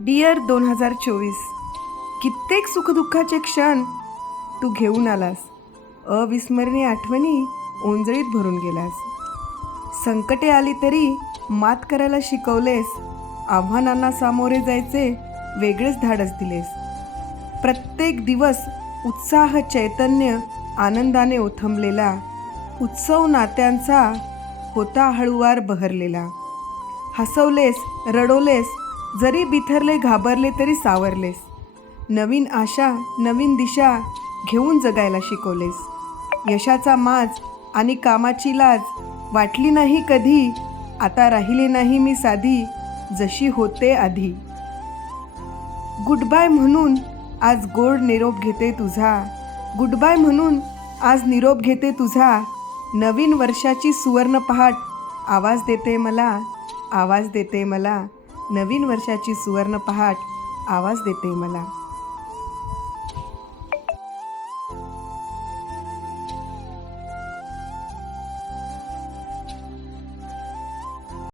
Dear 2024, कित्येक सुखदुःखाचे क्षण तू घेऊन आलास. अविस्मरणीय आठवणी ओंजळीत भरून गेलास. संकटे आली तरी मात करायला शिकवलेस. आव्हानांना सामोरे जायचे वेगळेच धाडस दिलेस. प्रत्येक दिवस उत्साह, चैतन्य, आनंदाने ओथंबलेला. उत्सव नात्यांचा होता हळूवार बहरलेला. हसवलेस, रडवलेस, जरी बिथरले, घाबरले तरी सावरलेस. नवीन आशा, नवीन दिशा घेऊन जगायला शिकवलेस. यशाचा माज आणि कामाची लाज वाटली नाही कधी. आता राहिले नाही मी साधी, जशी होते आधी. गुड बाय म्हणून आज गोड निरोप घेते तुझा. गुड बाय म्हणून आज निरोप घेते तुझा. नवीन वर्षाची सुवर्ण पहाट आवाज देते मला, आवाज देते मला. नवीन वर्षाची सुवर्ण पहाट आवाज देते मला.